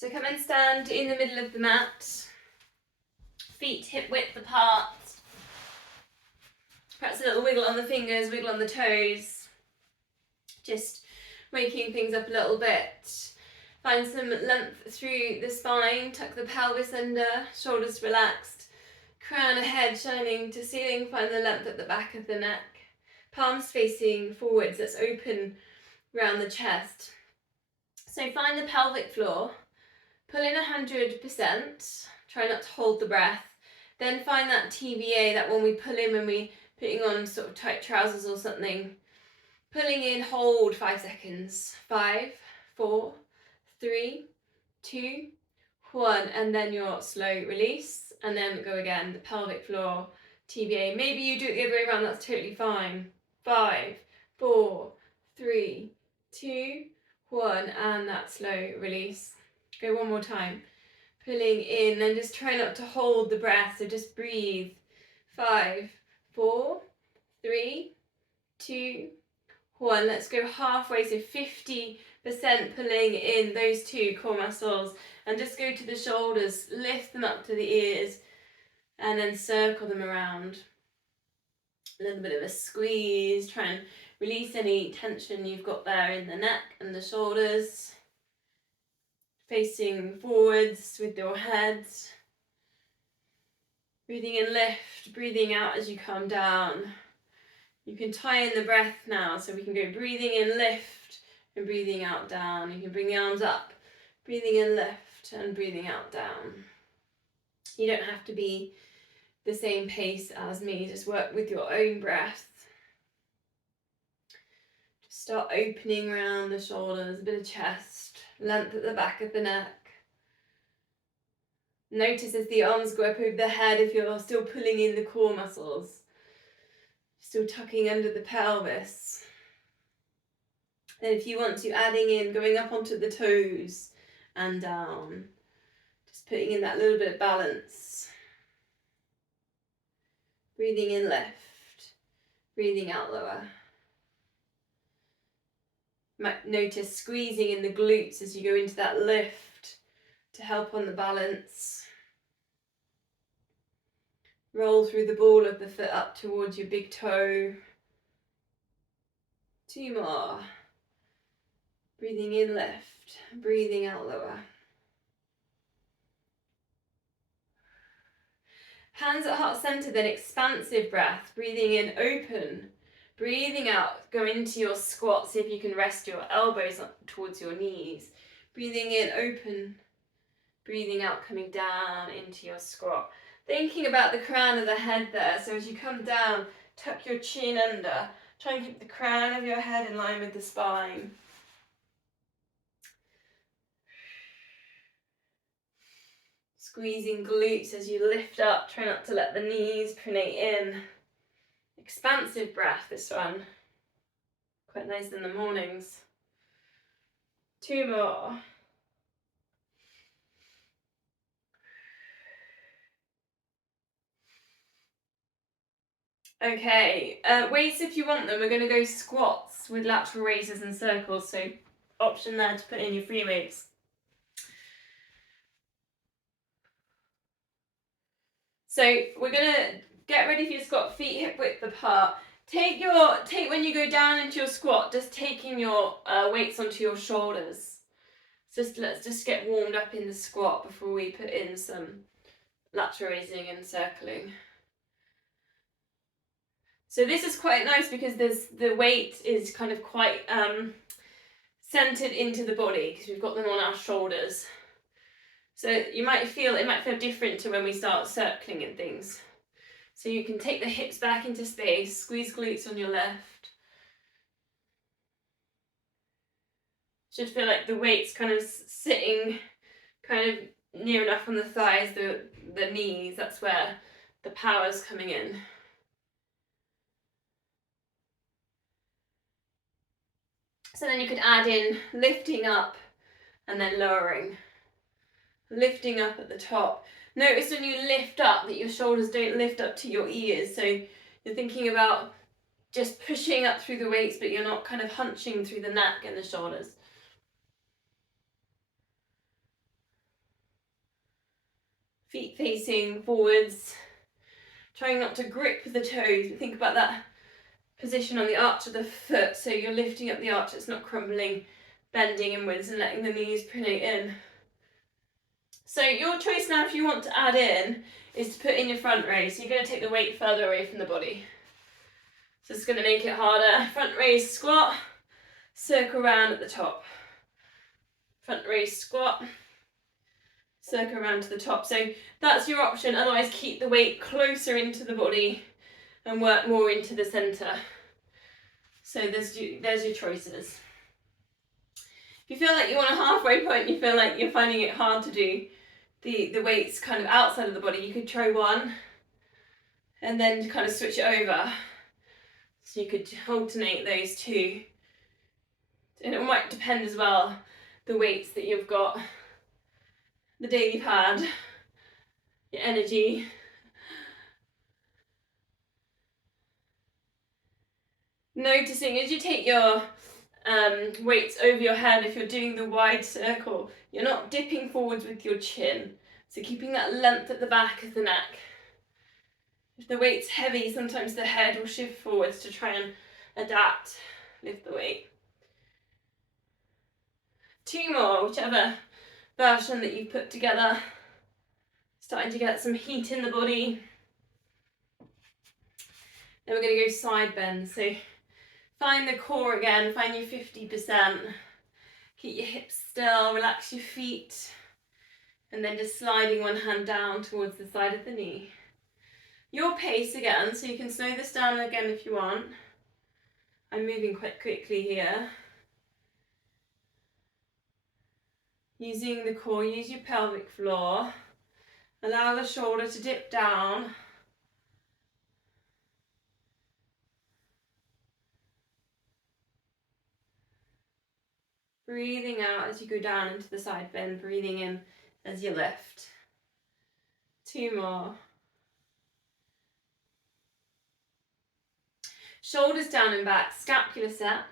So come and stand in the middle of the mat, feet hip width apart. Perhaps a little wiggle on the fingers, wiggle on the toes. Just waking things up a little bit. Find some length through the spine, tuck the pelvis under, shoulders relaxed, crown of head shining to ceiling, find the length at the back of the neck. Palms facing forwards, let's open around the chest. So find the pelvic floor, pull in 100%, try not to hold the breath. Then find that TVA, that one we pull in when we're putting on sort of tight trousers or something. Pulling in, hold 5 seconds. 5, 4, 3, 2, 1, and then your slow release, and then go again, the pelvic floor, TBA. Maybe you do it the other way around, that's totally fine. 5, 4, 3, 2, 1, and that slow release. Go one more time. Pulling in, and just try not to hold the breath, so just breathe. 5, 4, 3, 2, 1. Let's go halfway, so 50% pulling in those two core muscles, and just go to the shoulders, lift them up to the ears, and then circle them around. A little bit of a squeeze, try and release any tension you've got there in the neck and the shoulders. Facing forwards with your head. Breathing in, lift, breathing out as you come down. You can tie in the breath now, so we can go breathing in, lift, and breathing out, down. You can bring the arms up, breathing in, lift, and breathing out, down. You don't have to be the same pace as me, just work with your own breath. Just start opening around the shoulders, a bit of chest, length at the back of the neck. Notice as the arms go up over the head if you're still pulling in the core muscles. Still tucking under the pelvis. And if you want to, adding in, going up onto the toes and down. Just putting in that little bit of balance. Breathing in, lift. Breathing out, lower. You might notice squeezing in the glutes as you go into that lift to help on the balance. Roll through the ball of the foot up towards your big toe. 2 more. Breathing in, lift. Breathing out, lower. Hands at heart center, then expansive breath. Breathing in, open. Breathing out, go into your squat. See if you can rest your elbows up towards your knees. Breathing in, open. Breathing out, coming down into your squat. Thinking about the crown of the head there. So as you come down, tuck your chin under. Try and keep the crown of your head in line with the spine. Squeezing glutes as you lift up. Try not to let the knees pronate in. Expansive breath, this one. Quite nice in the mornings. 2 more. Okay, weights if you want them. We're going to go squats with lateral raises and circles, so option there to put in your free weights. So we're going to get ready for your squat, feet hip width apart. Take when you go down into your squat, just taking your weights onto your shoulders. Let's just get warmed up in the squat before we put in some lateral raising and circling. So this is quite nice because the weight is kind of quite centered into the body because we've got them on our shoulders. So it might feel different to when we start circling and things. So you can take the hips back into space, squeeze glutes on your left. Should feel like the weight's kind of sitting kind of near enough on the thighs, the knees, that's where the power's coming in. So then you could add in lifting up and then lowering. Lifting up at the top. Notice when you lift up that your shoulders don't lift up to your ears. So you're thinking about just pushing up through the weights, but you're not kind of hunching through the neck and the shoulders. Feet facing forwards. Trying not to grip the toes, but think about that position on the arch of the foot, so you're lifting up the arch, it's not crumbling, bending inwards and letting the knees pronate in. So your choice now, if you want to add in, is to put in your front raise. So you're going to take the weight further away from the body. So it's going to make it harder. Front raise squat, circle around at the top. Front raise squat, circle around to the top. So that's your option, otherwise keep the weight closer into the body and work more into the centre. So there's your choices. If you feel like you're on a halfway point, you feel like you're finding it hard to do the weights kind of outside of the body, you could try one and then kind of switch it over. So you could alternate those two. And it might depend as well, the weights that you've got, the day you've had, your energy. Noticing as you take your weights over your head, if you're doing the wide circle, you're not dipping forwards with your chin. So keeping that length at the back of the neck. If the weight's heavy, sometimes the head will shift forwards to try and adapt, lift the weight. 2 more, whichever version that you've put together. Starting to get some heat in the body. Then we're going to go side bend. So find the core again, find your 50%. Keep your hips still, relax your feet. And then just sliding one hand down towards the side of the knee. Your pace again, so you can slow this down again if you want. I'm moving quite quickly here. Using the core, use your pelvic floor. Allow the shoulder to dip down. Breathing out as you go down into the side bend, breathing in as you lift. 2 more. Shoulders down and back, scapular set.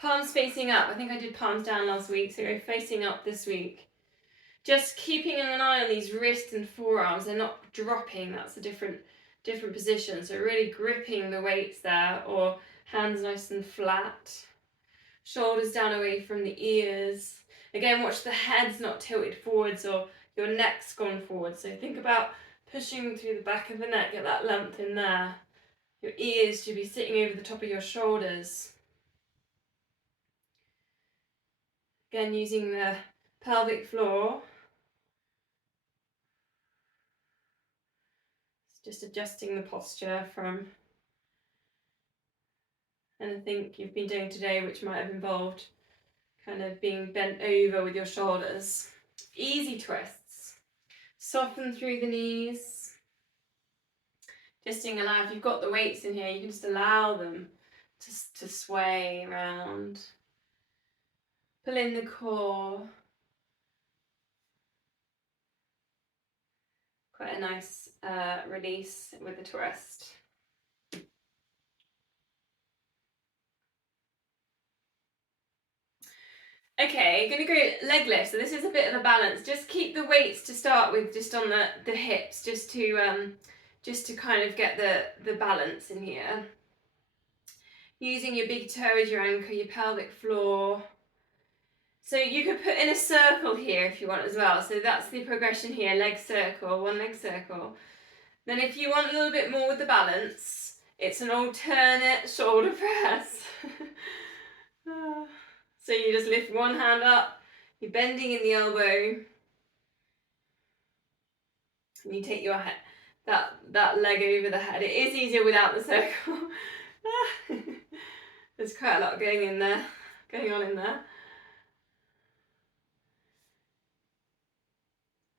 Palms facing up. I think I did palms down last week, so go facing up this week. Just keeping an eye on these wrists and forearms. They're not dropping, that's a different position. So really gripping the weights there, or hands nice and flat. Shoulders down away from the ears. Again, watch the head's not tilted forwards or your neck's gone forward. So think about pushing through the back of the neck, get that length in there. Your ears should be sitting over the top of your shoulders. Again, using the pelvic floor. Just adjusting the posture from anything you've been doing today, which might have involved kind of being bent over with your shoulders. Easy twists. Soften through the knees. Just allow, if you've got the weights in here, you can just allow them to sway around. Pull in the core. Quite a nice release with the twist. Okay, going to go leg lift. So this is a bit of a balance. Just keep the weights to start with, just on the hips, just to kind of get the balance in here. Using your big toe as your anchor, your pelvic floor. So you could put in a circle here if you want as well. So that's the progression here, leg circle, one leg circle. Then if you want a little bit more with the balance, it's an alternate shoulder press. So you just lift one hand up, you're bending in the elbow, and you take your head, that leg over the head. It is easier without the circle. There's quite a lot going on in there.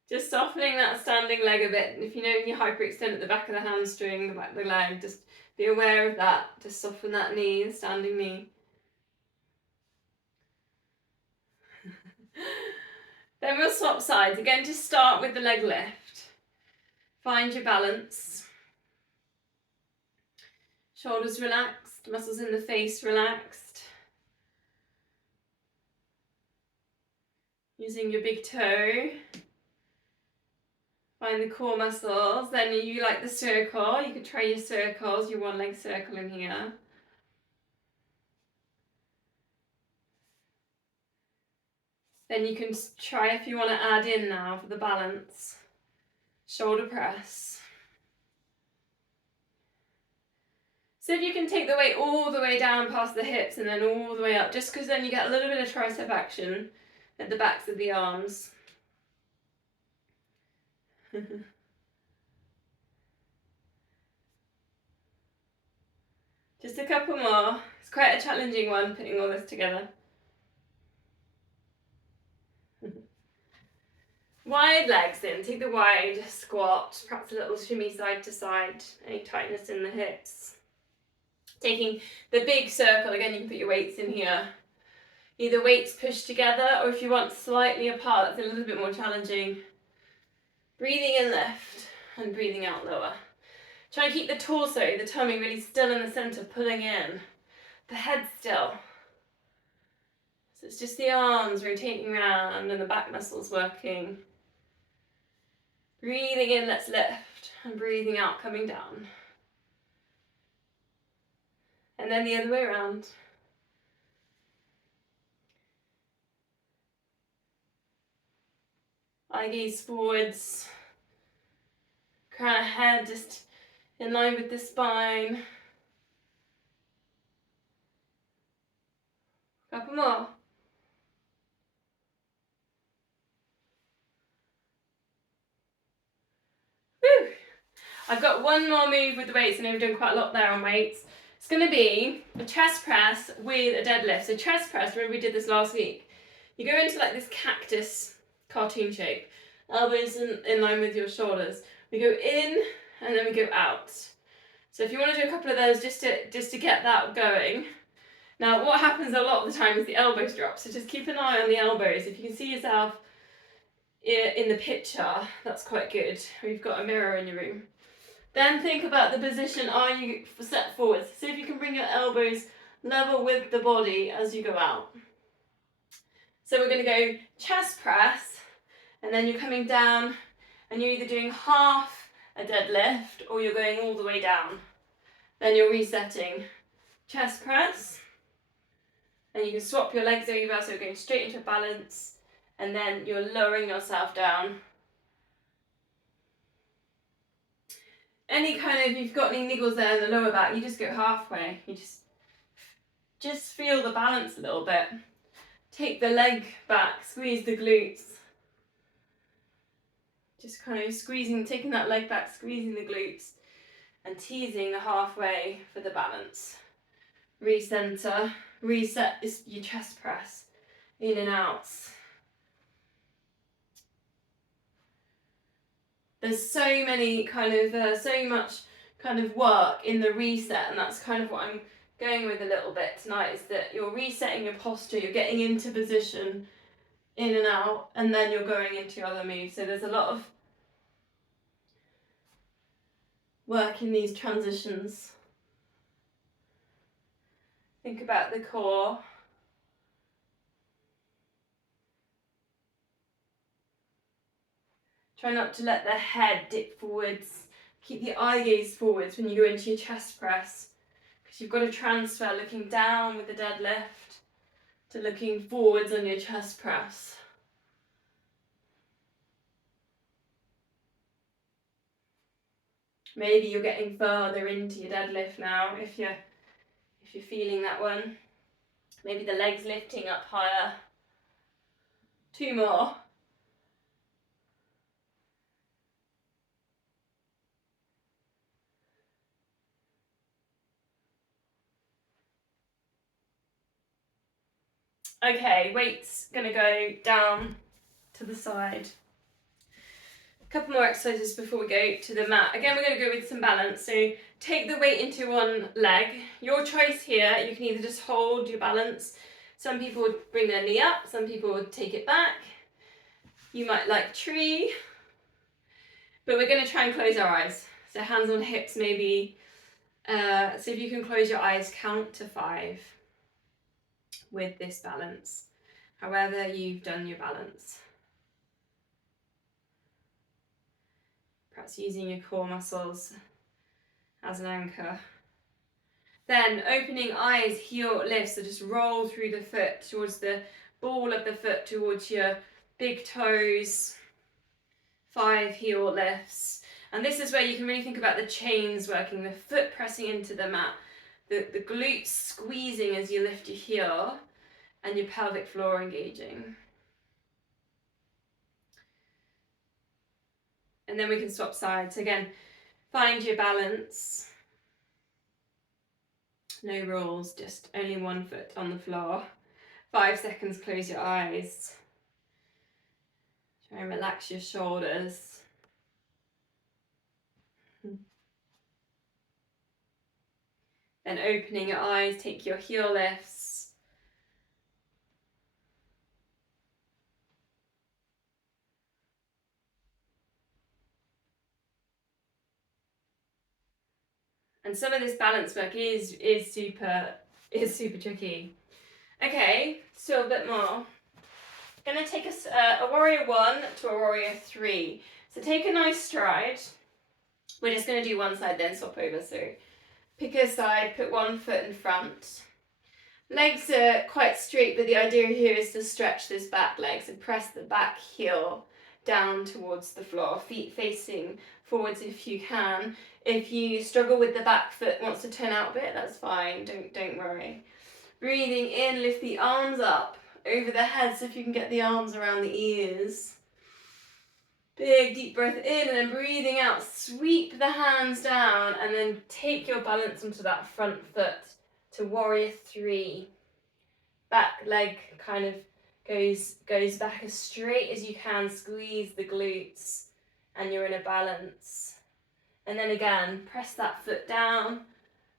Just softening that standing leg a bit. If you know you hyperextend at the back of the hamstring, the back of the leg, just be aware of that. Just soften that knee, the standing knee. Then we'll swap sides. Again, just start with the leg lift. Find your balance. Shoulders relaxed, muscles in the face relaxed. Using your big toe. Find the core muscles. Then you like the circle. You could try your circles, your one leg circle in here. Then you can try if you want to add in now for the balance. Shoulder press. So if you can take the weight all the way down past the hips and then all the way up, just because then you get a little bit of tricep action at the backs of the arms. Just a couple more. It's quite a challenging one, putting all this together. Wide legs then. Take the wide squat, perhaps a little shimmy side to side, any tightness in the hips. Taking the big circle, again you can put your weights in here. Either weights pushed together, or if you want slightly apart, that's a little bit more challenging. Breathing in lift and breathing out lower. Try and keep the torso, the tummy really still in the centre, pulling in. The head still. So it's just the arms rotating around and the back muscles working. Breathing in, let's lift, and breathing out, coming down. And then the other way around. Eye gaze forwards. Crown of head just in line with the spine. Couple more. Woo! I've got one more move with the weights, and I've done quite a lot there on weights. It's going to be a chest press with a deadlift. So chest press, remember we did this last week. You go into like this cactus cartoon shape. Elbows in line with your shoulders. We go in and then we go out. So if you want to do a couple of those just to get that going. Now what happens a lot of the time is the elbows drop. So just keep an eye on the elbows. If you can see yourself in the picture, that's quite good. We've got a mirror in your room. Then think about the position, are you set forwards? See if you can bring your elbows level with the body as you go out. So we're going to go chest press, and then you're coming down and you're either doing half a deadlift or you're going all the way down. Then you're resetting. Chest press, and you can swap your legs over, so you're going straight into balance, and then you're lowering yourself down. Any kind of, if you've got any niggles there in the lower back, you just go halfway. You just feel the balance a little bit. Take the leg back, squeeze the glutes. Just kind of squeezing, taking that leg back, squeezing the glutes, and teasing the halfway for the balance. Recenter, reset your chest press, in and out. There's so many kind of, so much kind of work in the reset, and that's kind of what I'm going with a little bit tonight, is that you're resetting your posture, you're getting into position, in and out, and then you're going into your other moves. So there's a lot of work in these transitions. Think about the core. Try not to let the head dip forwards. Keep the eye gaze forwards when you go into your chest press, because you've got to transfer looking down with the deadlift to looking forwards on your chest press. Maybe you're getting further into your deadlift now if you're feeling that one. Maybe the legs lifting up higher. 2 more. Okay, weight's gonna go down to the side. A couple more exercises before we go to the mat. Again, we're gonna go with some balance. So take the weight into one leg. Your choice here, you can either just hold your balance. Some people would bring their knee up, some people would take it back. You might like tree, but we're gonna try and close our eyes. So hands on hips maybe. So if you can close your eyes, count to 5 with this balance, however you've done your balance. That's using your core muscles as an anchor. Then opening eyes, heel lifts, so just roll through the foot towards the ball of the foot, towards your big toes. 5 heel lifts. And this is where you can really think about the chains working, the foot pressing into the mat, the glutes squeezing as you lift your heel, and your pelvic floor engaging. And then we can swap sides. Again, find your balance. No rules, just only one foot on the floor. 5 seconds, close your eyes. Try and relax your shoulders. Then opening your eyes, take your heel lifts. And some of this balance work is super tricky. Okay, so a bit more. Gonna take a warrior 1 to a warrior 3. So take a nice stride. We're just gonna do one side then swap over. So pick a side, put one foot in front. Legs are quite straight, but the idea here is to stretch this back leg. So press the back heel down towards the floor, feet facing forwards if you can. If you struggle with the back foot, wants to turn out a bit, that's fine, don't worry. Breathing in, lift the arms up over the head, so if you can get the arms around the ears. Big deep breath in, and then breathing out, sweep the hands down, and then take your balance onto that front foot to warrior 3. Back leg kind of goes back as straight as you can, squeeze the glutes, and you're in a balance. And then again, press that foot down,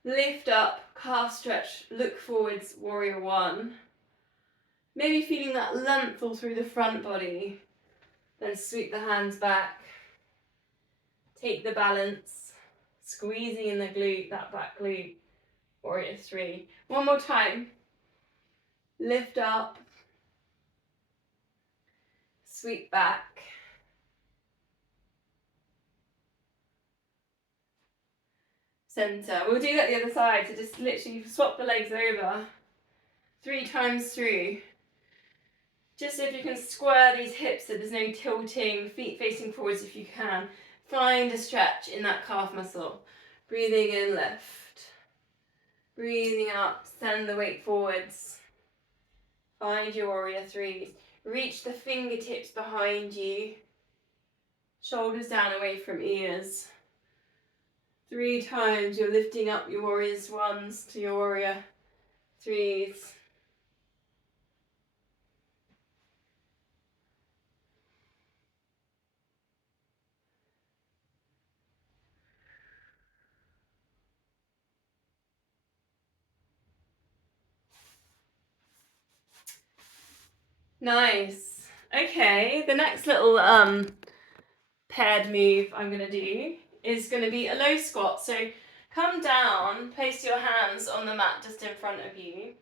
lift up, calf stretch, look forwards, warrior 1. Maybe feeling that length all through the front body. Then sweep the hands back, take the balance, squeezing in the glute, that back glute, warrior 3. One more time. Lift up, sweep back. Center. We'll do that the other side, so just literally swap the legs over 3 times through. Just so if you can square these hips so there's no tilting, feet facing forwards if you can. Find a stretch in that calf muscle. Breathing in, lift. Breathing out, send the weight forwards. Find your warrior 3s. Reach the fingertips behind you. Shoulders down away from ears. 3 times you're lifting up your warriors 1s to your warrior 3s. Nice. Okay, the next little paired move I'm going to do is going to be a low squat. So come down, place your hands on the mat just in front of you.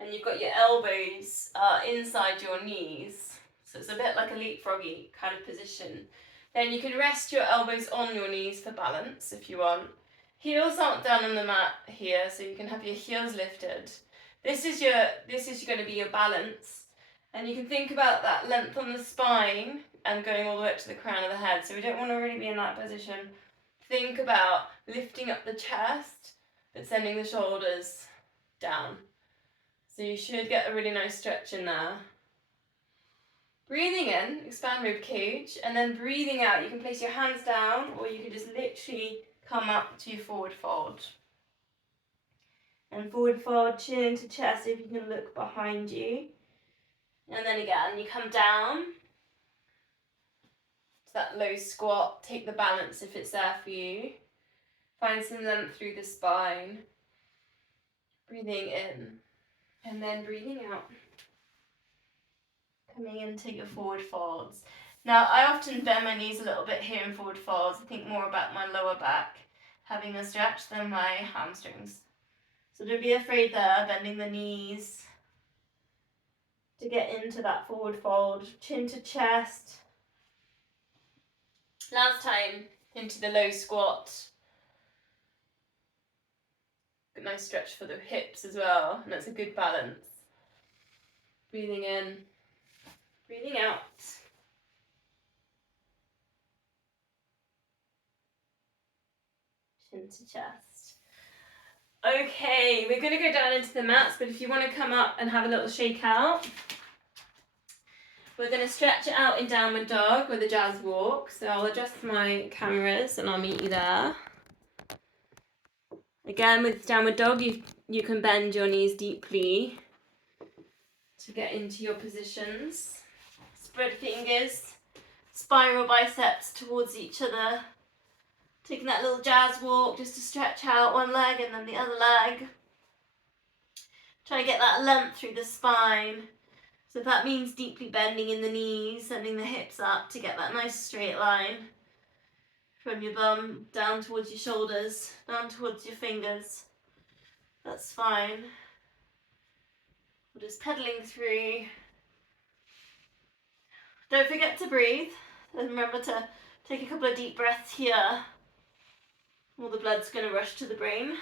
And you've got your elbows inside your knees. So it's a bit like a leapfroggy kind of position. Then you can rest your elbows on your knees for balance if you want. Heels aren't down on the mat here, so you can have your heels lifted. This is going to be your balance. And you can think about that length on the spine and going all the way up to the crown of the head. So we don't want to really be in that position. Think about lifting up the chest, but sending the shoulders down. So you should get a really nice stretch in there. Breathing in, expand rib cage, and then breathing out, you can place your hands down, or you can just literally come up to forward fold. And forward fold, chin to chest, if you can look behind you. And then again, you come down to that low squat, take the balance if it's there for you. Find some length through the spine. Breathing in, and then breathing out. Coming into your forward folds. Now, I often bend my knees a little bit here in forward folds. I think more about my lower back having a stretch than my hamstrings. So don't be afraid there, bending the knees to get into that forward fold. Chin to chest. Last time, into the low squat. Good nice stretch for the hips as well, and that's a good balance. Breathing in, breathing out. Chin to chest. Okay, we're going to go down into the mats, but if you want to come up and have a little shake out, we're going to stretch it out in downward dog with a jazz walk. So I'll adjust my cameras and I'll meet you there. Again, with downward dog, you can bend your knees deeply to get into your positions. Spread fingers, spiral biceps towards each other. Taking that little jazz walk just to stretch out one leg and then the other leg. Trying to get that length through the spine. So if that means deeply bending in the knees, sending the hips up to get that nice straight line from your bum down towards your shoulders, down towards your fingers, that's fine. We're just pedaling through. Don't forget to breathe, and remember to take a couple of deep breaths here. All the blood's going to rush to the brain.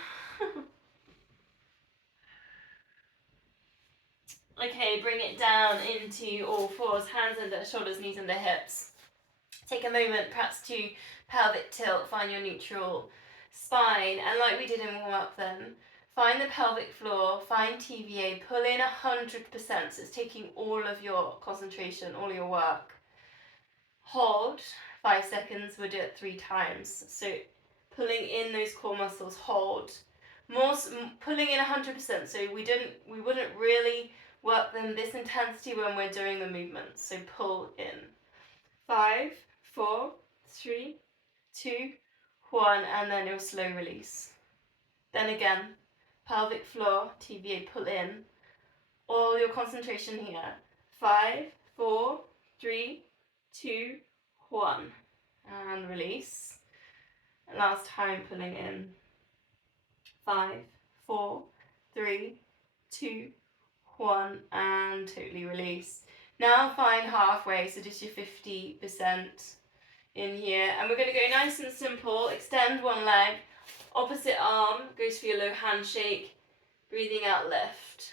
Okay, bring it down into all fours, hands under shoulders, knees under hips. Take a moment perhaps to pelvic tilt, find your neutral spine, and like we did in warm up then, find the pelvic floor, find TVA, pull in 100%, so it's taking all of your concentration, all your work. Hold 5 seconds, we'll do it 3 times. So pulling in those core muscles, hold. More pulling in 100%, so we wouldn't really work them this intensity when we're doing the movements. So pull in. 5, 4, 3, 2, 1, and then your slow release. Then again, pelvic floor, TVA, pull in. All your concentration here. 5, 4, 3, 2, 1, and release. And last time, pulling in. 5, 4, 3, 2, 1, and totally release. Now find halfway, so just your 50% in here. And we're going to go nice and simple. Extend one leg, opposite arm goes for your low handshake, breathing out, lift.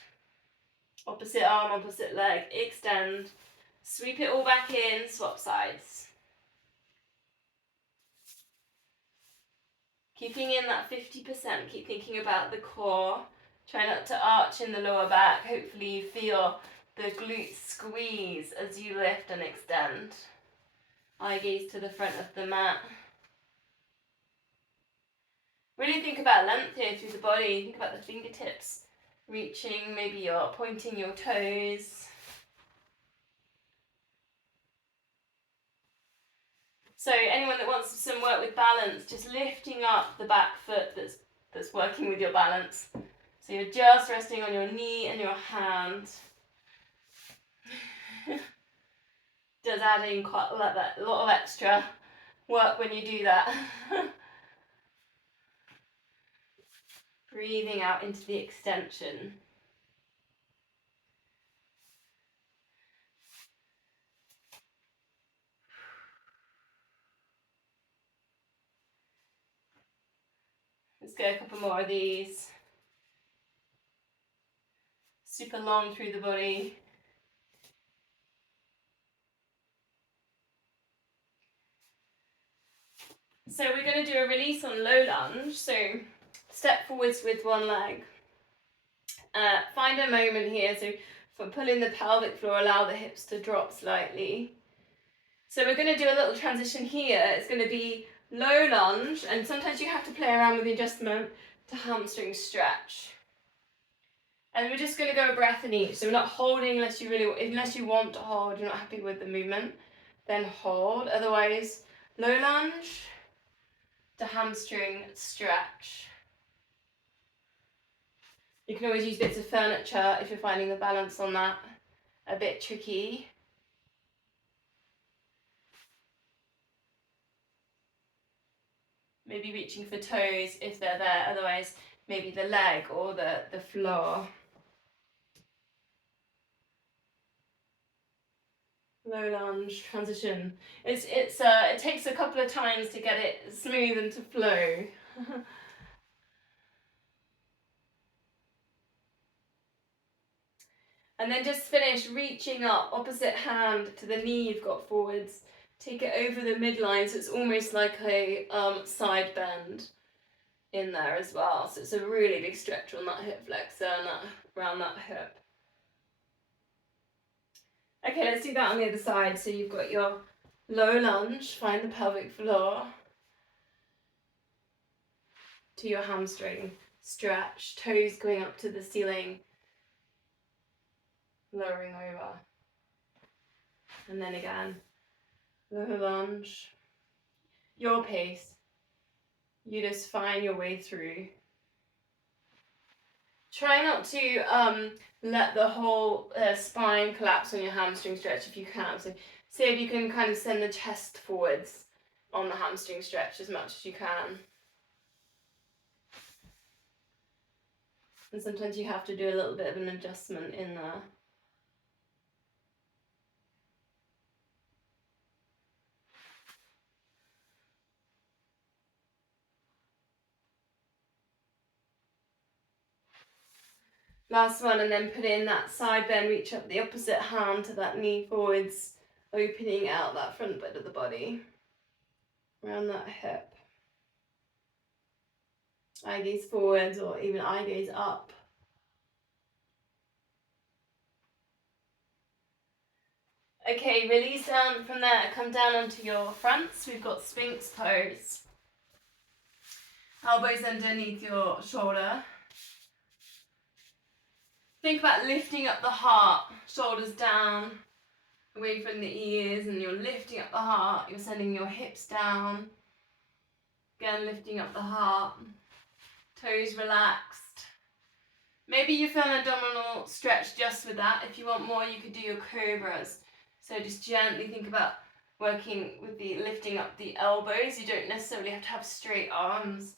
Opposite arm, opposite leg, extend. Sweep it all back in, swap sides. Keeping in that 50%, keep thinking about the core. Try not to arch in the lower back. Hopefully you feel the glutes squeeze as you lift and extend. Eye gaze to the front of the mat. Really think about length here through the body. Think about the fingertips reaching. Maybe you're pointing your toes. So anyone that wants some work with balance, just lifting up the back foot that's working with your balance. So you're just resting on your knee and your hand. Does add in quite a lot of extra work when you do that. Breathing out into the extension. Let's go a couple more of these. Super long through the body. So we're going to do a release on low lunge. So step forwards with one leg. Find a moment here. So for pulling the pelvic floor, allow the hips to drop slightly. So we're going to do a little transition here. It's going to be low lunge, and sometimes you have to play around with the adjustment to hamstring stretch. And we're just going to go a breath in each. So we're not holding unless you want to hold, you're not happy with the movement, then hold. Otherwise, low lunge to hamstring stretch. You can always use bits of furniture if you're finding the balance on that a bit tricky. Maybe reaching for toes if they're there, otherwise maybe the leg or the floor. Low lunge, transition. It takes a couple of times to get it smooth and to flow. And then just finish reaching up, opposite hand to the knee you've got forwards. Take it over the midline, so it's almost like a side bend in there as well. So it's a really big stretch on that hip flexor and around that hip. Okay, let's do that on the other side. So you've got your low lunge, find the pelvic floor to your hamstring. Stretch, toes going up to the ceiling, lowering over. And then again, low lunge. Your pace. You just find your way through. Try not to let the whole spine collapse on your hamstring stretch if you can. So see if you can kind of send the chest forwards on the hamstring stretch as much as you can. And sometimes you have to do a little bit of an adjustment in there. Last one, and then put in that side bend, reach up the opposite hand to that knee forwards, opening out that front bit of the body, around that hip. Eye gaze forwards or even eye gaze up. Okay, release down from there, come down onto your fronts. We've got Sphinx pose. Elbows underneath your shoulder. Think about lifting up the heart, shoulders down, away from the ears, and you're lifting up the heart. You're sending your hips down. Again, lifting up the heart. Toes relaxed. Maybe you feel an abdominal stretch just with that. If you want more, you could do your cobras. So just gently think about working with the lifting up the elbows. You don't necessarily have to have straight arms.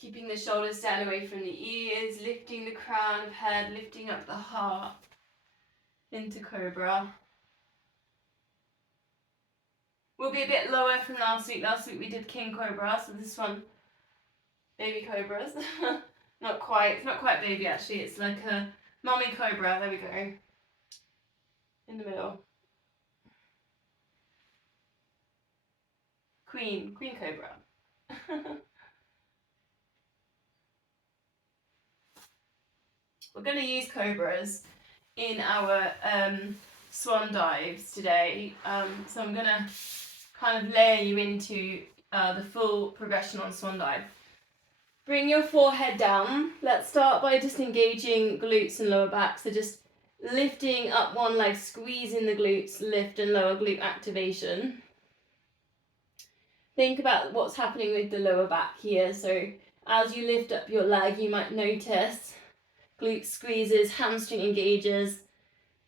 Keeping the shoulders down away from the ears, lifting the crown of head, lifting up the heart into cobra. We'll be a bit lower from last week. Last week we did king cobra, so this one, baby cobras. Not quite, it's not quite baby actually, it's like a mommy cobra, there we go. In the middle. Queen cobra. We're going to use cobras in our swan dives today. So I'm going to kind of layer you into the full progression on swan dive. Bring your forehead down. Let's start by just engaging glutes and lower back. So just lifting up one leg, squeezing the glutes, lift and lower glute activation. Think about what's happening with the lower back here. So as you lift up your leg, you might notice glute squeezes, hamstring engages,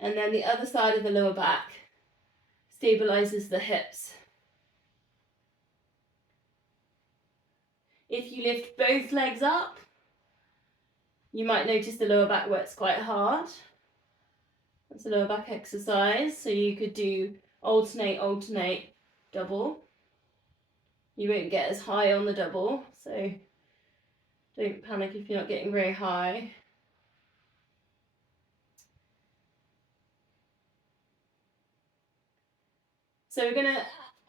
and then the other side of the lower back stabilizes the hips. If you lift both legs up, you might notice the lower back works quite hard. That's a lower back exercise. So you could do alternate, double. You won't get as high on the double, so don't panic if you're not getting very high. So we're going to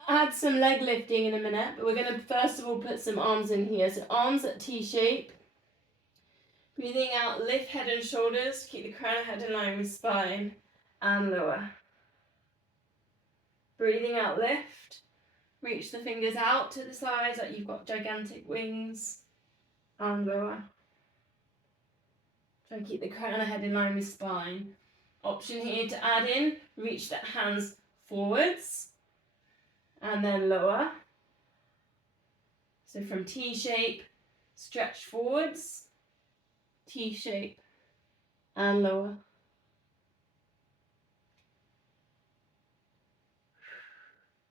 add some leg lifting in a minute, but we're going to first of all put some arms in here. So arms at T shape. Breathing out, lift head and shoulders, keep the crown of head in line with spine, and lower. Breathing out, lift. Reach the fingers out to the sides like you've got gigantic wings, and lower. Try and keep the crown of head in line with spine. Option here to add in, reach the hands forwards, and then lower. So from T shape, stretch forwards, T shape, and lower.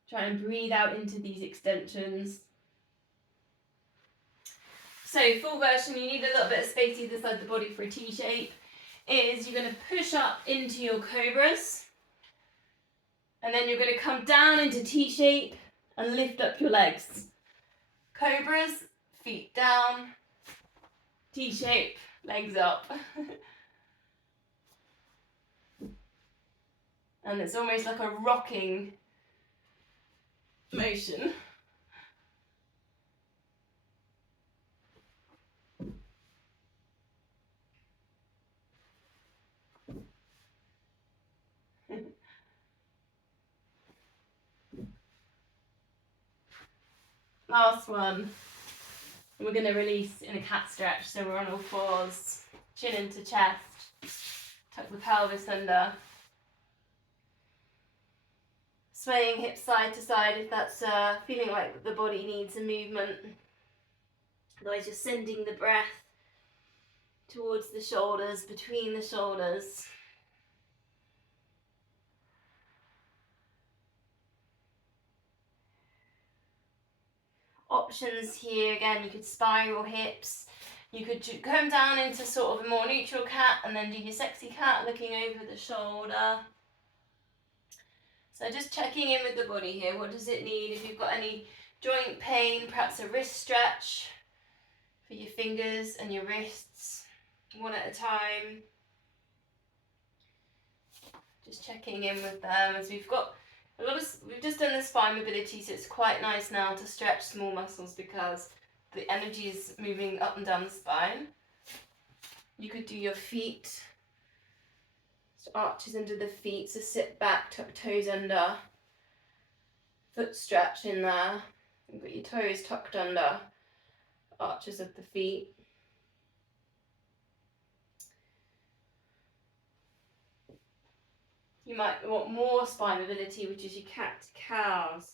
Try and breathe out into these extensions. So full version, you need a little bit of space either side of the body for a T shape, is you're going to push up into your cobras. And then you're going to come down into T shape and lift up your legs. Cobras, feet down, T shape, legs up. And it's almost like a rocking motion. Last one. We're going to release in a cat stretch, so we're on all fours, chin into chest, tuck the pelvis under. Swaying hips side to side if that's feeling like the body needs a movement. Otherwise you're sending the breath towards the shoulders, between the shoulders. Options here, again, you could spiral hips. You could come down into sort of a more neutral cat and then do your sexy cat looking over the shoulder. So just checking in with the body here. What does it need? If you've got any joint pain, perhaps a wrist stretch for your fingers and your wrists, one at a time. Just checking in with them as we've got we've just done the spine mobility, so it's quite nice now to stretch small muscles because the energy is moving up and down the spine. You could do your feet, so arches under the feet, so sit back, tuck toes under, foot stretch in there. You've got your toes tucked under, arches of the feet. You might want more spine mobility, which is your cat-cows.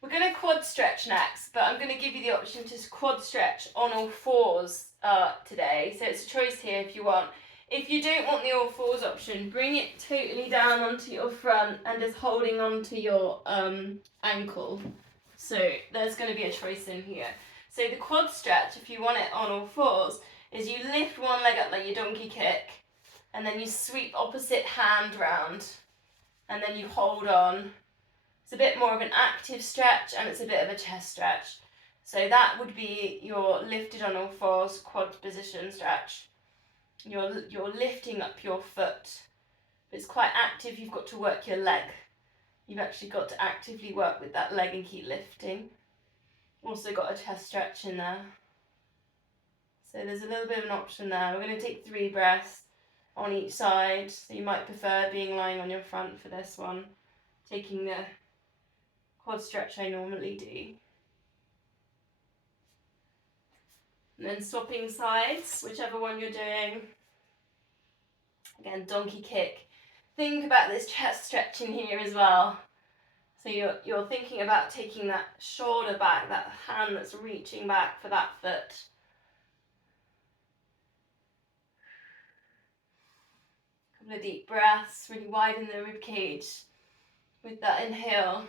We're going to quad stretch next, but I'm going to give you the option to quad stretch on all fours today. So it's a choice here if you want. If you don't want the all fours option, bring it totally down onto your front and just holding onto your ankle. So there's going to be a choice in here. So the quad stretch, if you want it on all fours, is you lift one leg up like your donkey kick, and then you sweep opposite hand round, and then you hold on. It's a bit more of an active stretch and it's a bit of a chest stretch. So that would be your lifted on all fours quad position stretch. You're lifting up your foot. It's quite active, you've got to work your leg. You've actually got to actively work with that leg and keep lifting. Also got a chest stretch in there. So there's a little bit of an option there. We're going to take 3 breaths on each side. So you might prefer being lying on your front for this one. Taking the quad stretch I normally do. And then swapping sides, whichever one you're doing. Again, donkey kick. Think about this chest stretch in here as well. So you're thinking about taking that shoulder back, that hand that's reaching back for that foot. Couple of deep breaths, really widen the rib cage with that inhale.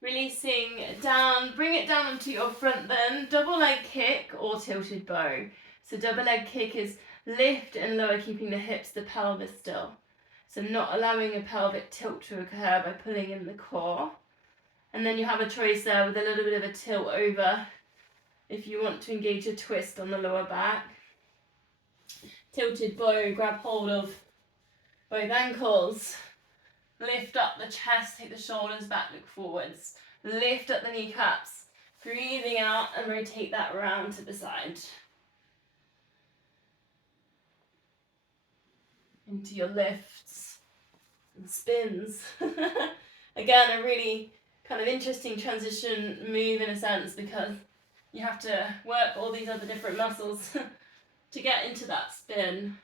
Releasing down, bring it down onto your front then. Double leg kick or tilted bow. So double leg kick is lift and lower, keeping the hips, the pelvis still. So not allowing a pelvic tilt to occur by pulling in the core. And then you have a choice there with a little bit of a tilt over if you want to engage a twist on the lower back. Tilted bow, grab hold of both ankles. Lift up the chest, take the shoulders back, look forwards. Lift up the kneecaps. Breathing out and rotate that round to the side. Into your lifts and spins. Again, a really kind of interesting transition move in a sense because you have to work all these other different muscles to get into that spin.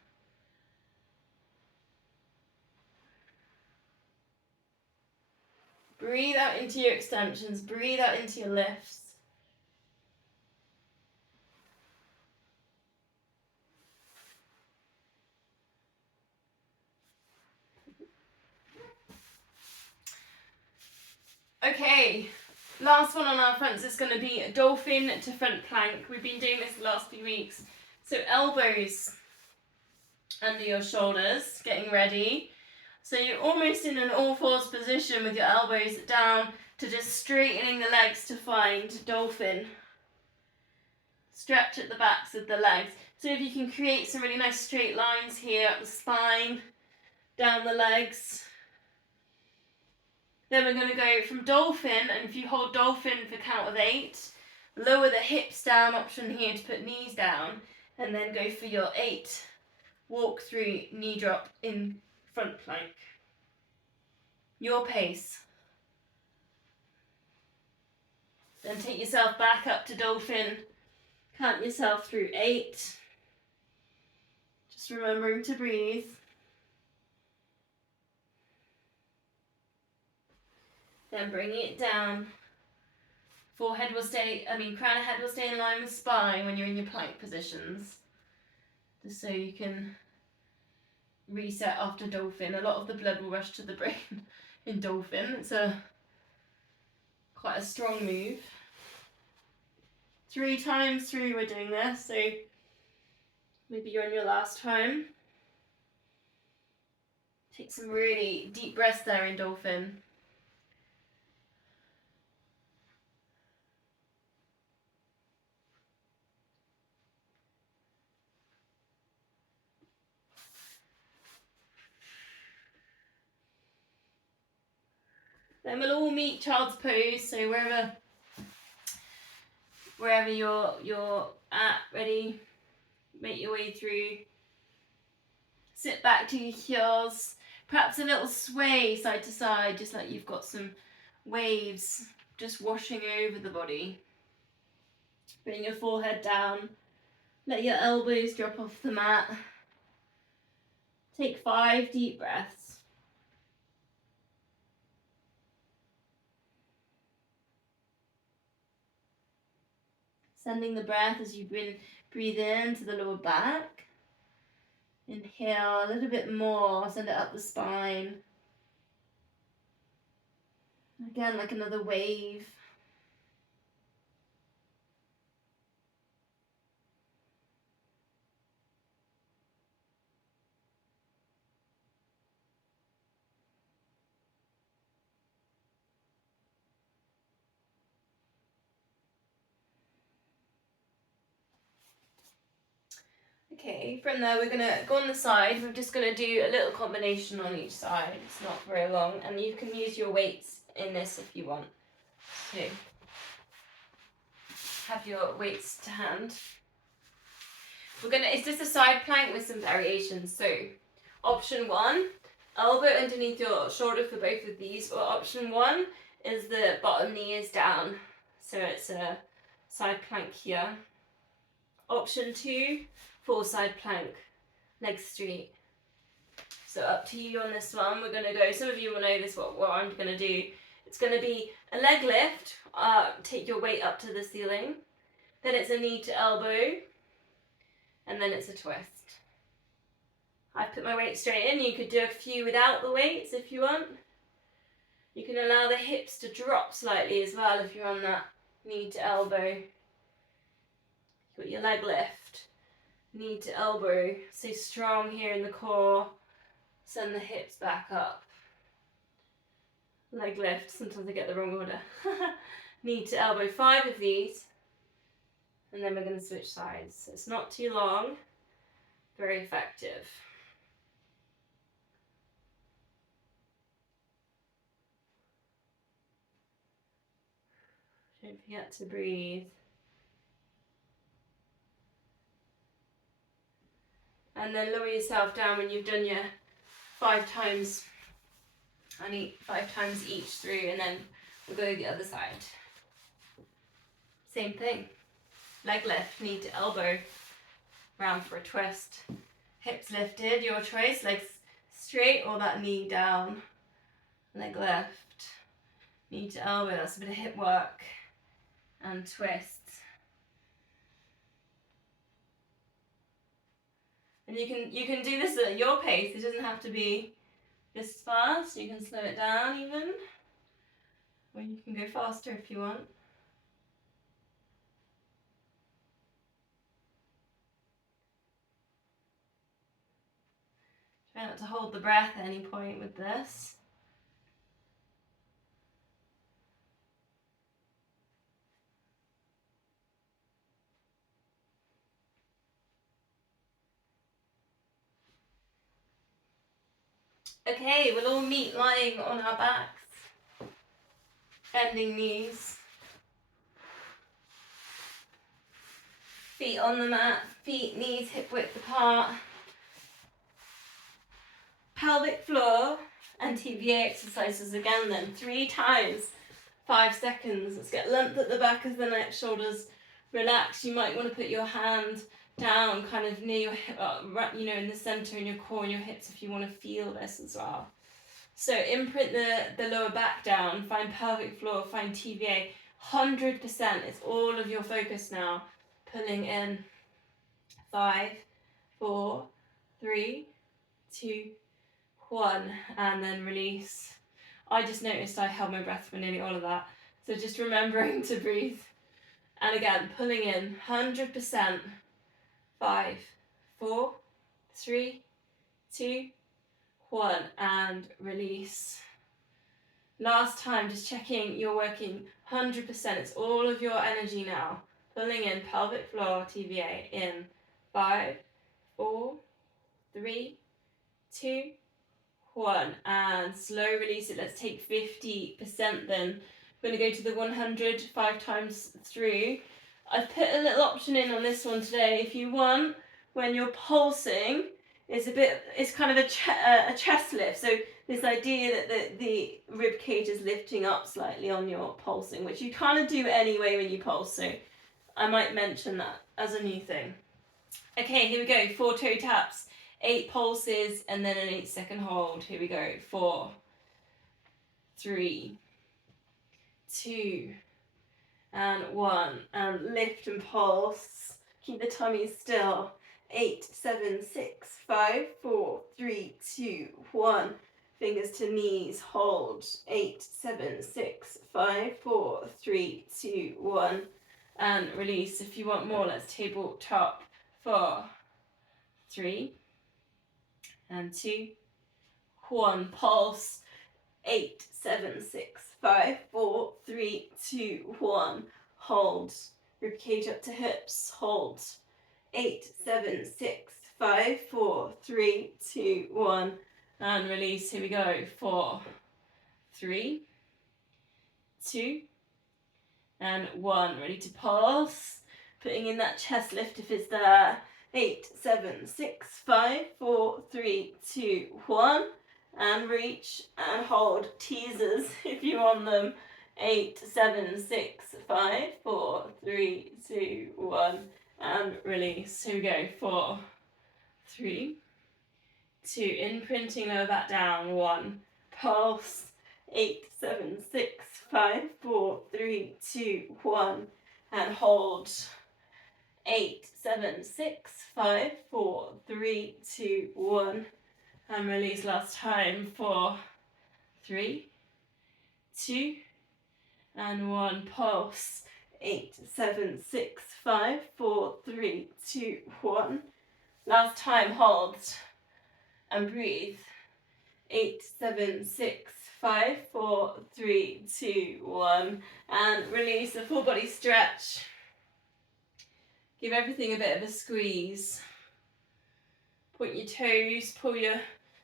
Breathe out into your extensions, breathe out into your lifts. Okay, last one on our fronts is going to be a dolphin to front plank. We've been doing this the last few weeks. So elbows under your shoulders, getting ready. So you're almost in an all fours position with your elbows down to just straightening the legs to find dolphin. Stretch at the backs of the legs. So if you can create some really nice straight lines here up the spine, down the legs. Then we're going to go from dolphin, and if you hold dolphin for count of 8, lower the hips down, option here to put knees down, and then go for your 8 walk through knee drop in front plank. Your pace. Then take yourself back up to dolphin, count yourself through 8, just remembering to breathe. Then bring it down. Crown of head will stay in line with spine when you're in your plank positions. Just so you can reset after dolphin. A lot of the blood will rush to the brain in dolphin. It's quite a strong move. 3 times through we're doing this, so maybe you're on your last time. Take some really deep breaths there in dolphin. Then we'll all meet child's pose, so wherever you're at, ready, make your way through. Sit back to your heels, perhaps a little sway side to side, just like you've got some waves just washing over the body. Bring your forehead down, let your elbows drop off the mat. Take 5 deep breaths. Sending the breath as you breathe into the lower back. Inhale a little bit more, send it up the spine. Again, like another wave. Okay, from there we're going to go on the side. We're just going to do a little combination on each side. It's not very long, and you can use your weights in this if you want to. Have your weights to hand. It's just a side plank with some variations. So, option 1, elbow underneath your shoulder for both of these, or option 1 is the bottom knee is down. So it's a side plank here. Option 2, full side plank, legs straight. So up to you on this one. We're going to go, some of you will know this, what I'm going to do. It's going to be a leg lift, take your weight up to the ceiling. Then it's a knee to elbow, and then it's a twist. I've put my weight straight in. You could do a few without the weights if you want. You can allow the hips to drop slightly as well if you're on that knee to elbow. You've got your leg lift, knee to elbow. Stay strong here in the core. Send the hips back up. Leg lift, sometimes I get the wrong order. Knee to elbow, 5 of these. And then we're going to switch sides. It's not too long, very effective. Don't forget to breathe. And then lower yourself down when you've done your 5 times. I need 5 times each through, and then we'll go the other side. Same thing. Leg lift, knee to elbow, round for a twist. Hips lifted, your choice, legs straight or that knee down. Leg lift, knee to elbow, that's a bit of hip work. And twist. And you can do this at your pace. It doesn't have to be this fast. You can slow it down even. Or you can go faster if you want. Try not to hold the breath at any point with this. Okay, we'll all meet lying on our backs, bending knees, feet on the mat, feet, knees, hip width apart. Pelvic floor and TVA exercises again then, 3 times, 5 seconds. Let's get length at the back of the neck, shoulders relax. You might want to put your hand down kind of near your hip, in the center in your core and your hips if you want to feel this as well. So imprint the lower back down, find pelvic floor, find TVA. 100%, it's all of your focus now. Pulling in. 5, 4, 3, 2, 1, and then release. I just noticed I held my breath for nearly all of that. So just remembering to breathe. And again, pulling in 100%. 5, 4, 3, 2, 1, and release. Last time, just checking you're working 100%. It's all of your energy now. Pulling in pelvic floor, TVA, in 5, 4, 3, 2, 1, and slow release it. Let's take 50% then. We're going to go to the 100, 5 times through. I've put a little option in on this one today. If you want, when you're pulsing, it's kind of a chest lift. So this idea that the rib cage is lifting up slightly on your pulsing, which you kind of do anyway when you pulse. So I might mention that as a new thing. Okay, here we go. 4 toe taps, 8 pulses, and then an 8-second hold. Here we go. 4, 3, 2, and 1. And lift and pulse. Keep the tummy still. 8, 7, 6, 5, 4, 3, 2, 1. Fingers to knees. Hold. 8, 7, 6, 5, 4, 3, 2, 1. And release. If you want more, let's tabletop. 4, 3, and 2, 1. Pulse. 8, 7, 6, 5, 4, 3, 2, 1. Hold. Rib cage up to hips. Hold. 8, 7, 6, 5, 4, 3, 2, 1. And release. Here we go. 4, 3, 2, and 1. Ready to pulse. Putting in that chest lift if it's there. 8, 7, 6, 5, 4, 3, 2, 1. And reach and hold. Teasers if you want them. 8, 7, 6, 5, 4, 3, 2, 1. And release. Here we go. 4, 3, 2. Imprinting lower back down. 1. Pulse. 8, 7, 6, 5, 4, 3, 2, 1. And hold. 8, 7, 6, 5, 4, 3, 2, 1. And release last time. 4, 3, 2, and 1. Pulse. 8, 7, 6, 5, 4, 3, 2, 1. Last time. Hold. And breathe. 8, 7, 6, 5, 4, 3, 2, 1. And release. A full body stretch. Give everything a bit of a squeeze. Point your toes, pull your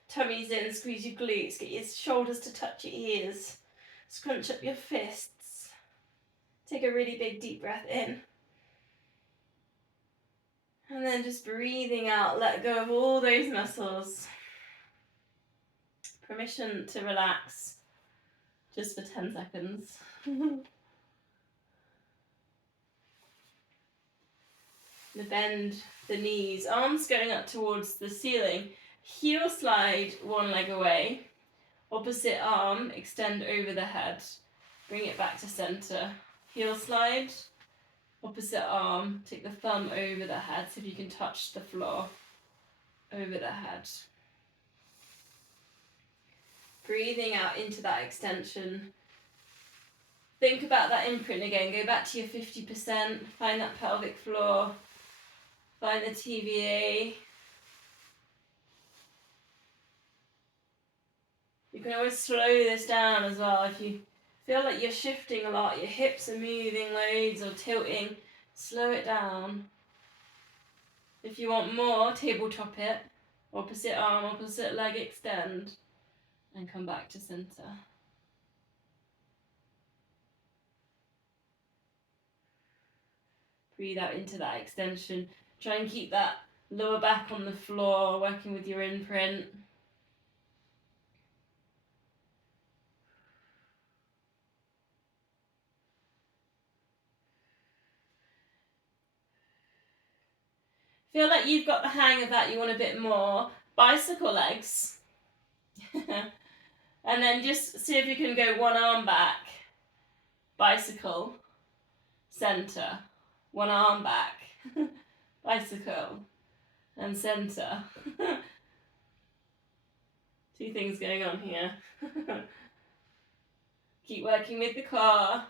tummies in, squeeze your glutes, get your shoulders to touch your ears. Scrunch up your fists. Take a really big deep breath in. And then just breathing out, let go of all those muscles. Permission to relax just for 10 seconds. Bend the knees, arms going up towards the ceiling. Heel slide one leg away. Opposite arm, extend over the head. Bring it back to center. Heel slide. Opposite arm, take the thumb over the head so if you can touch the floor. Over the head. Breathing out into that extension. Think about that imprint again. Go back to your 50%. Find that pelvic floor. Find the TVA. You can always slow this down as well. If you feel like you're shifting a lot, your hips are moving loads or tilting, slow it down. If you want more, tabletop it. Opposite arm, opposite leg extend. And come back to center. Breathe out into that extension. Try and keep that lower back on the floor, working with your imprint. Feel like you've got the hang of that, you want a bit more. Bicycle legs. And then just see if you can go one arm back. Bicycle. Center. One arm back. Bicycle. And center. Two things going on here. Keep working with the core.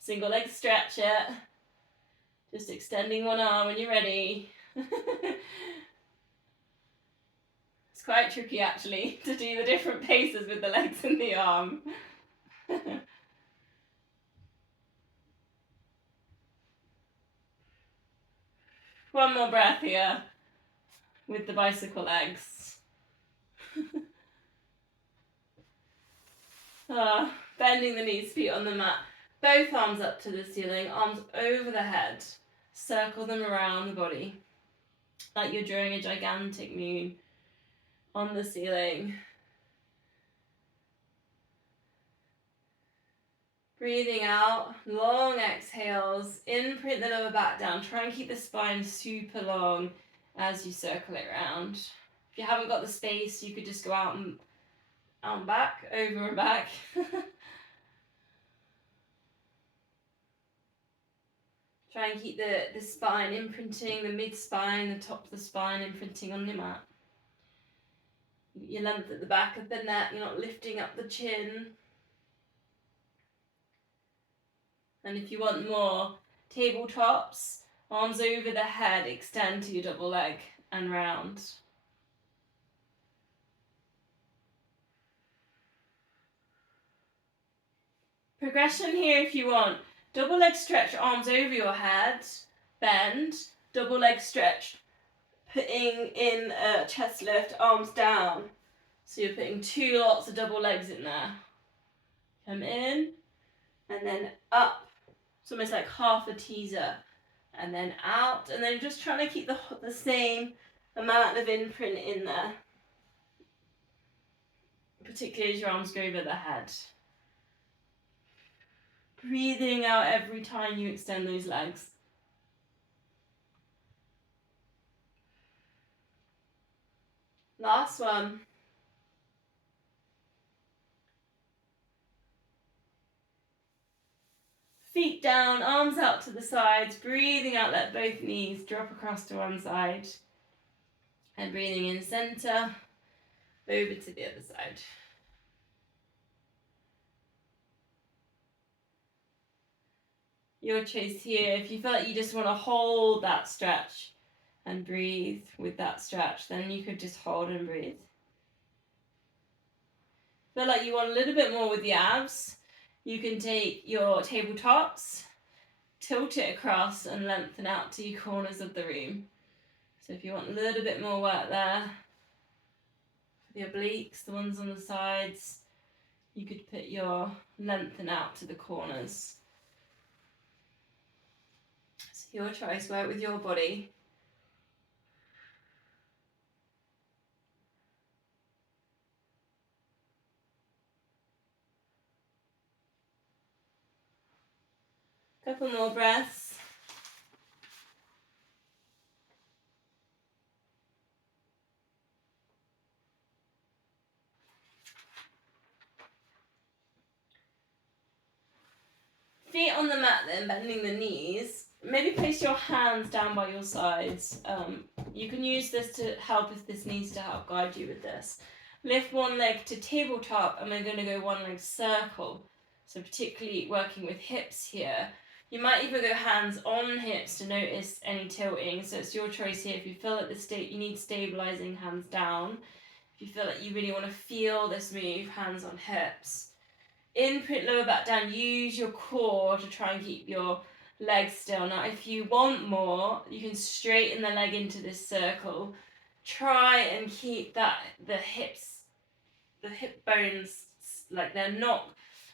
Single leg stretch it. Just extending one arm when you're ready. It's quite tricky actually to do the different paces with the legs and the arm. One more breath here with the bicycle legs. Bending the knees, feet on the mat. Both arms up to the ceiling, arms over the head. Circle them around the body like you're drawing a gigantic moon on the ceiling. Breathing out, long exhales, imprint the lower back down. Try and keep the spine super long as you circle it around. If you haven't got the space, you could just go out and back, over and back. Try and keep the spine imprinting, the mid-spine, the top of the spine imprinting on the mat. Your length at the back of the neck, you're not lifting up the chin. And if you want more, tabletops, arms over the head, extend to your double leg and round. Progression here if you want. Double leg stretch, arms over your head, bend, double leg stretch, putting in a chest lift, arms down. So you're putting two lots of double legs in there. Come in, and then up. It's almost like half a teaser. And then out, and then just trying to keep the same amount of imprint in there. Particularly as your arms go over the head. Breathing out every time you extend those legs. Last one. Feet down, arms out to the sides, breathing out, let both knees drop across to one side. And breathing in center, over to the other side. Your choice here. If you feel like you just want to hold that stretch and breathe with that stretch, then you could just hold and breathe. Feel like you want a little bit more with the abs, you can take your tabletops, tilt it across and lengthen out to your corners of the room. So if you want a little bit more work there, the obliques, the ones on the sides, you could put your lengthen out to the corners. It's your choice, work with your body. Couple more breaths. Feet on the mat then, bending the knees. Maybe place your hands down by your sides. You can use this to help if this needs to help guide you with this. Lift one leg to tabletop and we're going to go one leg circle. So particularly working with hips here. You might even go hands on hips to notice any tilting. So it's your choice here. If you feel at the state you need stabilizing, hands down. If you feel like you really want to feel this move, hands on hips. Imprint lower back down. Use your core to try and keep your legs still. Now if you want more, you can straighten the leg into this circle. Try and keep the hip bones, like they're not,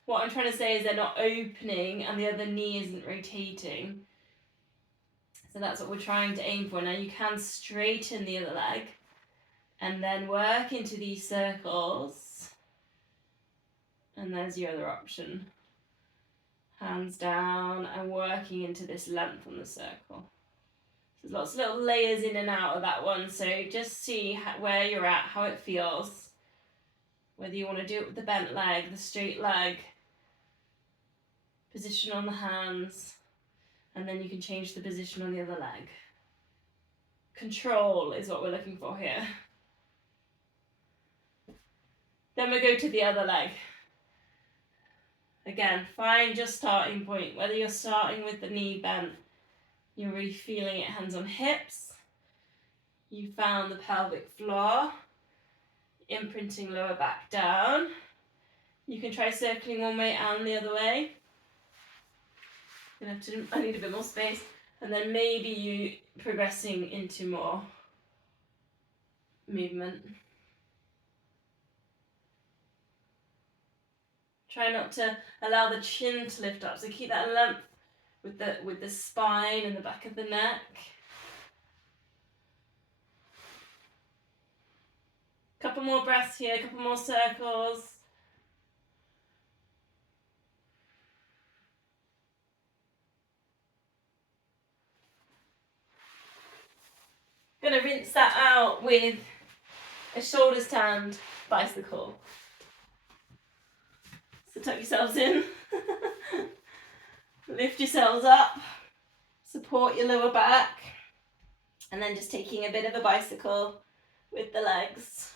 what I'm trying to say is they're not opening and the other knee isn't rotating. So that's what we're trying to aim for. Now you can straighten the other leg and then work into these circles. And there's your other option. Hands down and working into this length on the circle. There's lots of little layers in and out of that one, so just see where you're at, how it feels. Whether you want to do it with the bent leg, the straight leg, position on the hands, and then you can change the position on the other leg. Control is what we're looking for here. Then we go to the other leg. Again, find your starting point, whether you're starting with the knee bent, you're really feeling it, hands on hips. You found the pelvic floor, imprinting lower back down. You can try circling one way and the other way. I need a bit more space. And then maybe you progressing into more movement. Try not to allow the chin to lift up, so keep that length with the spine and the back of the neck. Couple more breaths here, couple more circles. Gonna rinse that out with a shoulder stand bicycle. So tuck yourselves in, lift yourselves up, support your lower back, and then just taking a bit of a bicycle with the legs.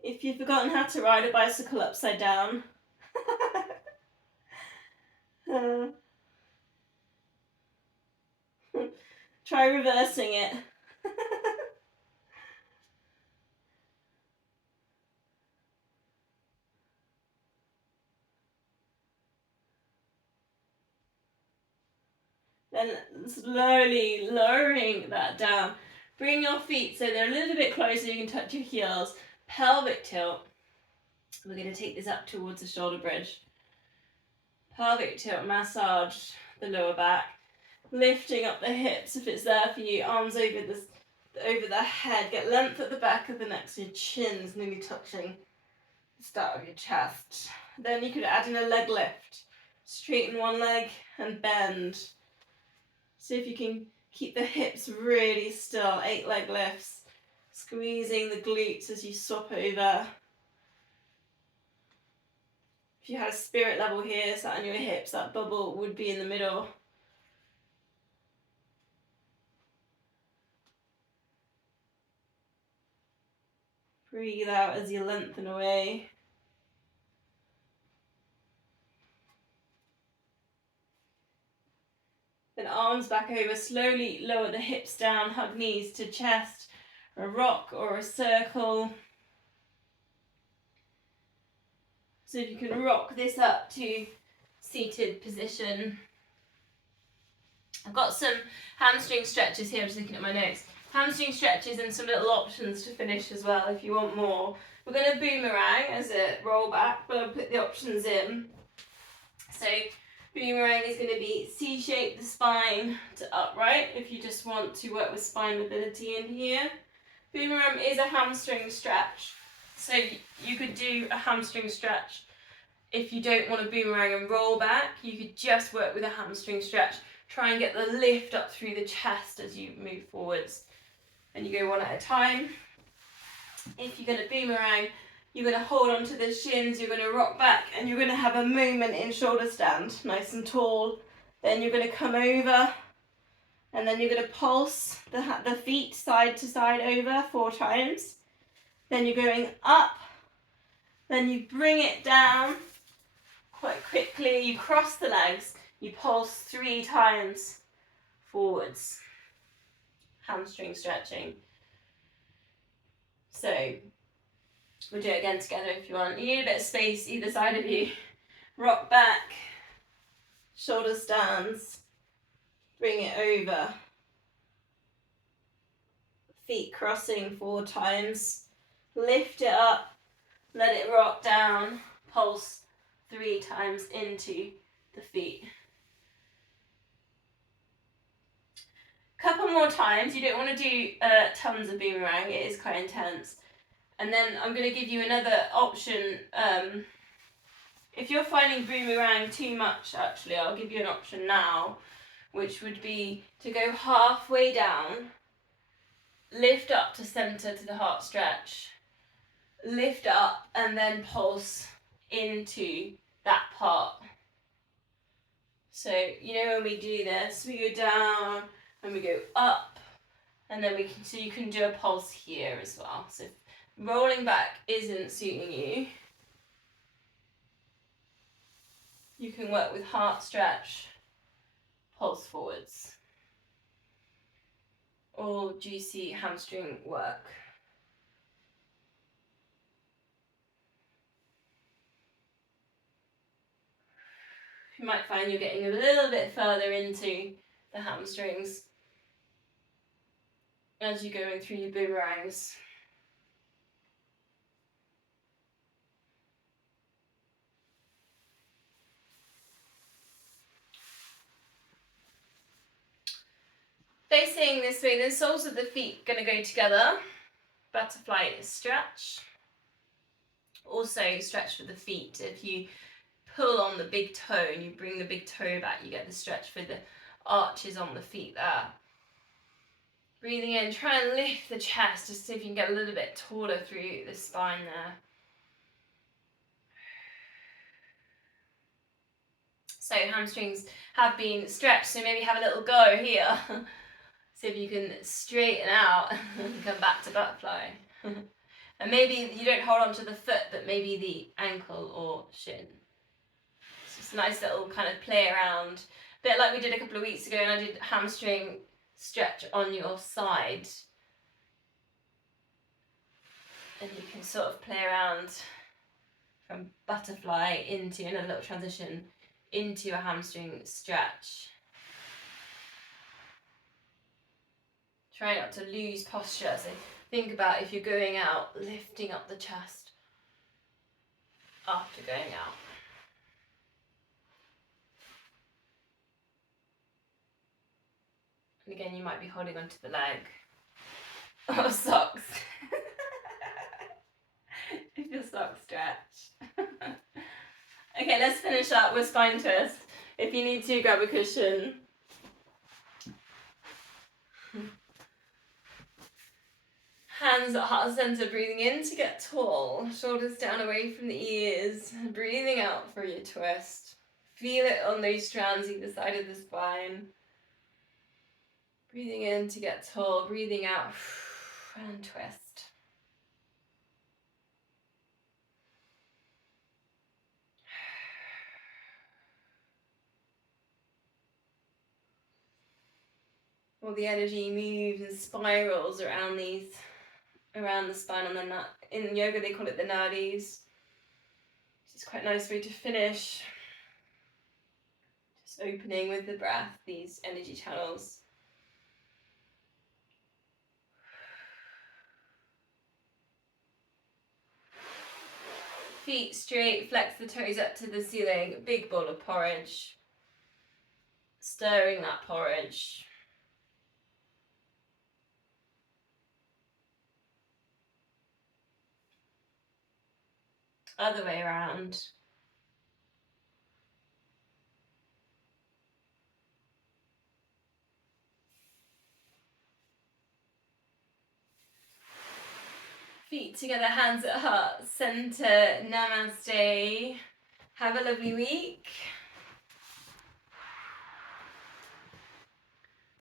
If you've forgotten how to ride a bicycle upside down, try reversing it. Then slowly lowering that down. Bring your feet so they're a little bit closer, you can touch your heels. Pelvic tilt. We're going to take this up towards the shoulder bridge. Pelvic tilt, massage the lower back. Lifting up the hips if it's there for you. Arms over the head. Get length at the back of the neck so your chin's nearly touching the start of your chest. Then you could add in a leg lift. Straighten one leg and bend. See if you can keep the hips really still. 8 leg lifts. Squeezing the glutes as you swap over. If you had a spirit level here, sat on your hips, that bubble would be in the middle. Breathe out as you lengthen away. Then arms back over, slowly lower the hips down, hug knees to chest, a rock or a circle. So if you can rock this up to seated position. I've got some hamstring stretches here, I'm just looking at my notes. Hamstring stretches and some little options to finish as well if you want more. We're going to boomerang as a roll back, but I'll put the options in. So boomerang is going to be C-shape the spine to upright if you just want to work with spine mobility in here. Boomerang is a hamstring stretch, so you could do a hamstring stretch. If you don't want to boomerang and roll back, you could just work with a hamstring stretch. Try and get the lift up through the chest as you move forwards. And you go one at a time. If you're going to boomerang, you're going to hold on to the shins, you're going to rock back, and you're going to have a movement in shoulder stand, nice and tall. Then you're going to come over And then you're going to pulse the feet side to side over 4 times. Then you're going up. Then you bring it down quite quickly. You cross the legs. You pulse 3 times forwards. Hamstring stretching. So we'll do it again together if you want. You need a bit of space either side of you. Rock back. Shoulder stands. Bring it over. Feet crossing 4 times. Lift it up. Let it rock down. Pulse 3 times into the feet. Couple more times. You don't want to do tons of boomerang. It is quite intense. And then I'm going to give you another option. If you're finding boomerang too much, actually, I'll give you an option now, which would be to go halfway down, lift up to center to the heart stretch, lift up and then pulse into that part. So, you know, when we do this, we go down and we go up, and then so you can do a pulse here as well. So if rolling back isn't suiting you, you can work with heart stretch, pulse forwards. All juicy hamstring work. You might find you're getting a little bit further into the hamstrings as you're going through your boomerangs. Facing this way, the soles of the feet going to go together. Butterfly stretch. Also stretch for the feet. If you pull on the big toe and you bring the big toe back, you get the stretch for the arches on the feet there. Breathing in, try and lift the chest, just see if you can get a little bit taller through the spine there. So hamstrings have been stretched, so maybe have a little go here. See if you can straighten out and come back to butterfly. And maybe you don't hold on to the foot, but maybe the ankle or shin. It's just a nice little kind of play around. A bit like we did a couple of weeks ago, and I did hamstring stretch on your side. And you can sort of play around from butterfly into another little transition into a hamstring stretch. Try not to lose posture. So think about if you're going out, lifting up the chest after going out. And again, you might be holding onto the leg or socks. If your socks stretch. Okay, let's finish up with spine twist. If you need to, grab a cushion. Hands at heart center, breathing in to get tall. Shoulders down away from the ears. Breathing out for your twist. Feel it on those strands either side of the spine. Breathing in to get tall. Breathing out and twist. All the energy moves and spirals around the spine on the nut. In yoga they call it the nadis. It's quite a nice way to finish. Just opening with the breath these energy channels. Feet straight, flex the toes up to the ceiling. Big bowl of porridge. Stirring that porridge. Other way around. Feet together, hands at heart center. Namaste. Have a lovely week.